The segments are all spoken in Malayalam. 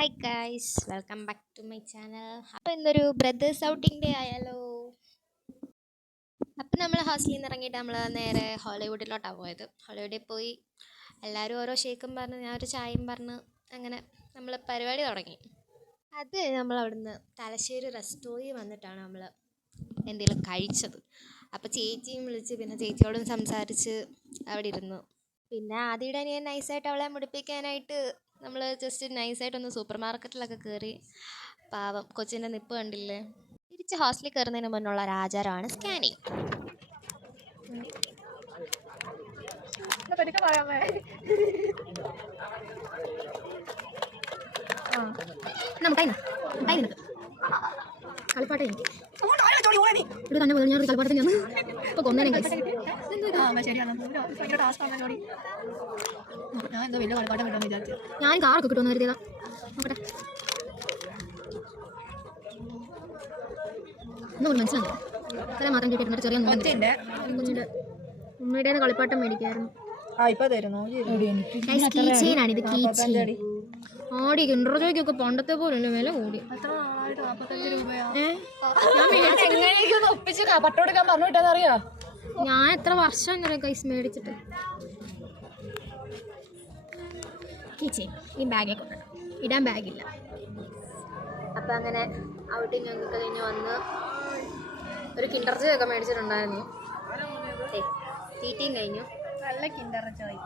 Hi guys, welcome back to my channel. അപ്പോൾ ഇന്നൊരു ബ്രദേഴ്സ് ഔട്ടിംഗ് ഡേ ആയാലോ. അപ്പം നമ്മൾ ഹോസ്റ്റലിൽ നിന്ന് ഇറങ്ങിയിട്ട് നമ്മൾ നേരെ ഹോളിവുഡിലോട്ടാണ് പോയത്. ഹോളിവുഡിൽ പോയി എല്ലാവരും ഓരോ ഷേക്കും പറഞ്ഞ് ഞാൻ ഒരു ചായയും പറഞ്ഞ് അങ്ങനെ നമ്മൾ പരിപാടി തുടങ്ങി. അത് നമ്മൾ അവിടുന്ന് തലശ്ശേരി റെസ്റ്റോറിൽ വന്നിട്ടാണ് നമ്മൾ എന്തെങ്കിലും കഴിച്ചത്. അപ്പോൾ ചേച്ചിയും വിളിച്ച് പിന്നെ ചേച്ചിയോടും സംസാരിച്ച് അവിടെ ഇരുന്നു. പിന്നെ ആദ്യയുടെ അനിയൻ നൈസായിട്ട് അവളെ മുടിപ്പിക്കാനായിട്ട് നമ്മൾ ജസ്റ്റ് നൈസായിട്ടൊന്ന് സൂപ്പർ മാർക്കറ്റിലൊക്കെ കയറി. പാവം കൊച്ചിൻ്റെ നിപ്പ് കണ്ടില്ലേ. തിരിച്ച് ഹോസ്റ്റലിൽ കയറുന്നതിന് മുന്നുള്ള ഒരു ആചാരമാണ് സ്കാനിങ്. കളിപ്പാട്ടം എനിക്ക് ഇവിടെ തന്നെ പോലെ ഞാനൊരു കളിപ്പാട്ടത്തിന് വന്ന് ഇപ്പോൾ കൊന്നേനെ ഞാൻ കാറൊക്കെ കിട്ടുമെന്ന് കരുതിയതാ. നോക്കട്ടെ, ഒന്നും മനസ്സിലാകും. ഇത്രയും മാത്രം കിട്ടിയിട്ടുണ്ട്. ചെറിയ കൊച്ചിൻ്റെ ഉമ്മയുടെ കളിപ്പാട്ടം മേടിക്കായിരുന്നു. കീച്ചെയിനാണിത്. കീച്ചെയിൻ ഓടി കിണ്ടർജോയ്ക്കൊക്കെ പണ്ടത്തെ പോലല്ലേ വില കൂടി. ഞാൻ എത്ര വർഷം എന്നറിയാം കൈസ് മേടിച്ചിട്ട്. കീച്ചെയിൻ ഈ ബാഗൊക്കെ ഇടാൻ ബാഗില്ല. അപ്പം അങ്ങനെ ഔട്ടിങ് ഞങ്ങൾക്ക് കഴിഞ്ഞ് വന്ന് ഒരു കിൻഡർ ജോയ് ഒക്കെ മേടിച്ചിട്ടുണ്ടായിരുന്നു. തീറ്റയും കഴിഞ്ഞു. നല്ല കിൻഡർ ജോയ്.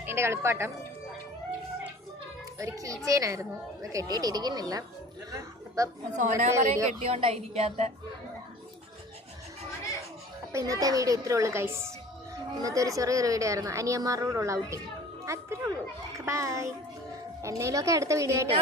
അതിൻ്റെ കളിപ്പാട്ടം ഒരു കീച്ചെയിനായിരുന്നു. അത് കെട്ടിയിട്ടിരിക്കുന്നില്ല. അപ്പം ഇന്നത്തെ വീഡിയോ ഇത്രേ ഉള്ളൂ ഗൈസ്. ഇന്നത്തെ ഒരു ചെറിയൊരു വീഡിയോ ആയിരുന്നു അനിയന്മാരോടുള്ള ഔട്ടിങ്. അത്രേ ഉള്ളൂ. ബൈ. എന്നേലൊക്കെ അടുത്ത വീഡിയോ ആയിട്ട്